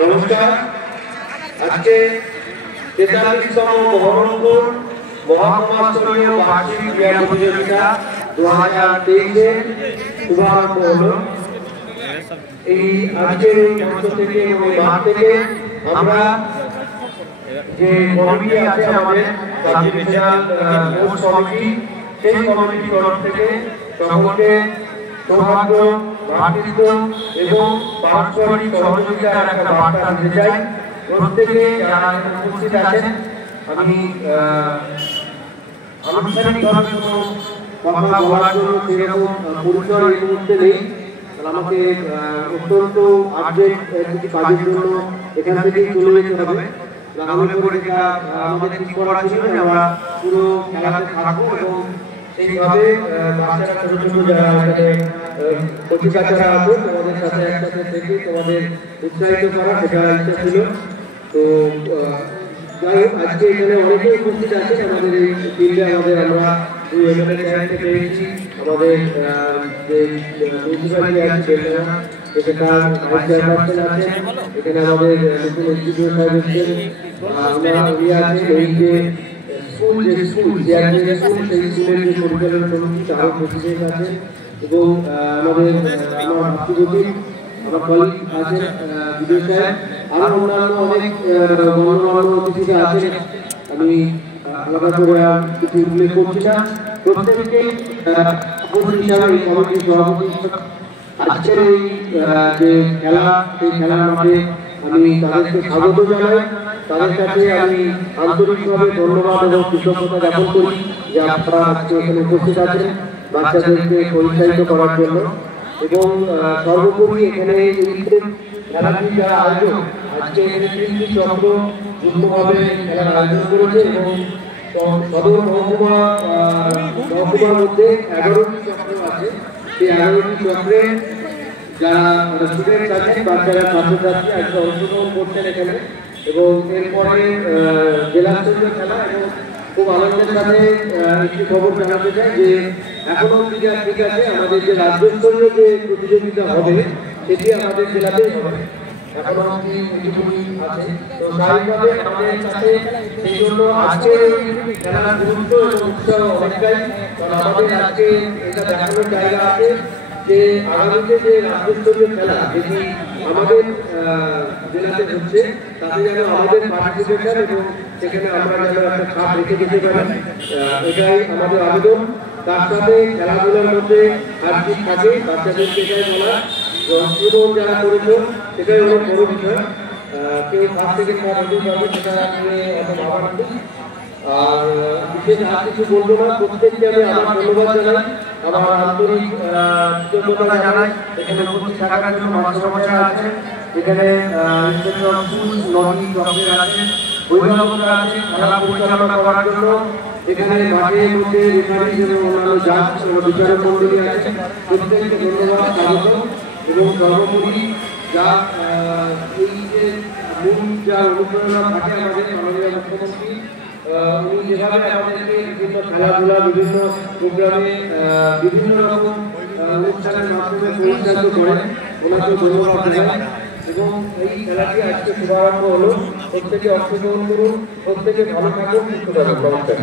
নমস্কার। আজকে 43তম বহরমপুর মহকুমা স্তরীয় বার্ষিক ক্রীড়া প্রতিযোগিতা 2023 শুভারম্ভ হলো। এই আজকের এই মঞ্চ থেকে ওই মাঠ থেকে আমরা যে কমিটি আছে আমাদের সাব ডিভিশনাল স্পোর্টস কমিটি, সেই কমিটির তরফ থেকে সকলকে সৌভাগ্য, ভ্রাতৃত্ব এবং পারস্পরিক সহযোগিতার একটা বার্তা দিতে চাই। প্রত্যেকে যারা উপস্থিত আছেন, আমি আনুষ্ঠানিকভাবে কোনো কথা বলার জন্য সেরকম পরিচয় এই মুহূর্তে নেই। আমাকে অত্যন্ত আর্জেন্ট কিছু কাজের জন্য এখান থেকেই চলে যেতে হবে। নাহলে পরে যেটা আমাদের ঠিক করা ছিল যে আমরা পুরো খেলাতে থাকবো এবং সেইভাবে বাচ্চারা ছোট ছোট যারা এখানে প্রতিকাচারা আছে তোমাদের সাথে একসাথে থেকে তোমাদের উৎসাহিত করা, সেটা ইচ্ছা ছিল। তো যাই হোক, আজকে এখানে অনেকেই উপস্থিত আছে। আমাদের এই ফিল্ডে আমরা দুই এমএলএ সাহেবকে পেয়েছি, আমাদের যে মিউনিসিপ্যালিটি আছে সেখানকার ভাইস চেয়ারপারসন আছে, এখানে আমাদের নতুন এসডিপিও সাহেব এসেছেন, আমরা আছে এই যে স্কুল সেই স্কুলের যে পরিচালনা সমিতি তারও প্রেসিডেন্ট আছে এবং আমাদের আমার ভাতৃপতি আমার কলিগ আছেন বিজয় সাহেব, আরও অন্যান্য অনেক গণ্যমান্য অতিথিরা আছেন। আমি আলাদা করে কিছু উল্লেখ করছি না। প্রত্যেককে হিসাবে এই কমিটির সভাপতি আজকের এই যে খেলা, সেই খেলার মাঠে আমি তাদেরকে স্বাগত জানাই। তাদের কাছে আমি আন্তরিকভাবে ধন্যবাদ এবং কৃতজ্ঞতা জ্ঞাপন করি যে আপনারা আজকে এখানে উপস্থিত আছেন বাচ্চাদেরকে পরিচালিত করার জন্য। এবং সর্বোপরি এখানে খেলাটি যারা আয়োজন, আজকে এখানে 3টি চক্র যুক্তভাবে খেলার আয়োজন করেছে এবং সদর মহকুমার মধ্যে 11টি চক্র আছে। সেই 11টি চক্রে যারা স্টুডেন্ট আছেন, বাচ্চারা ছাত্রছাত্রী আজকে অংশগ্রহণ করছেন এখানে। এবং এরপরে জেলা স্তরীয় খেলা এবং খুব আনন্দের সাথে একটি খবর জানাতে চাই যে এখনো ঠিক আছে, আমাদের যে রাজ্য স্তরীয় যে প্রতিযোগিতা হবে সেটি আমাদের জেলাতেই হবে। এখনো এইটুকুনি আছে। তো স্বাভাবিকভাবে আমাদের কাছে সেই জন্য আজকে খেলার গুরুত্ব এবং উৎসাহ অনেকটাই, কারণ আমাদের আজকে এটা দেখানোর জায়গা আছে যে আগামীতে যে রাজ্যস্তরীয় খেলা যেটি আমাদের জেলাতে হচ্ছে তাতে যেন আমাদের পার্টিসিপেশন এবং সেখানে আমরা যেন একটা ছাপ রেখে যেতে পারি, এটাই আমাদের আবেদন। তার সাথে খেলাধুলার মধ্যে আর কি থাকে বাচ্চাদেরকে এটাই বলা, অংশগ্রহণ যারা করেছে সেটাই অনেক বড় বিষয়। কেউ ফার্স্ট সেকেন্ড থার্ড হতেই পারবে, সেটা নিয়ে অত ভাবার নেই। আর বিশেষ আর কিছু বলবো না। প্রত্যেককে আমি আমার ধন্যবাদ জানাই, আমার আন্তরিক কৃতজ্ঞতা জানাই এখানে উপস্থিত থাকার জন্য। মাস্টারমশাই আছে এখানে, ইন্সপেক্টর স্কুল নদী চক্রের আছে, অভিভাবকরা আছে খেলা পরিচালনা করার জন্য। এখানে মাঠের মধ্যে রেফারি এবং অন্যান্য জাজ ও বিচারক মন্ডলী আছে, প্রত্যেককে ধন্যবাদ, স্বাগত। এবং সর্বোপরি যা এই যে মূল যা অনুপ্রেরণা থাকে আমাদের মাননীয় মুখ্যমন্ত্রী, উনি যেভাবে আমাদেরকে বিভিন্ন খেলাধুলা, বিভিন্ন প্রোগ্রামে, বিভিন্ন রকম অনুষ্ঠানের মাধ্যমে পরিচালিত করেন, ওনাকে ধন্যবাদ জানাই। এবং এই খেলাটি আজকে শুভারম্ভ হলো। প্রত্যেকে অংশগ্রহণ করুন, প্রত্যেকে ভালো থাকুন, সুস্থ থাকুন। নমস্কার।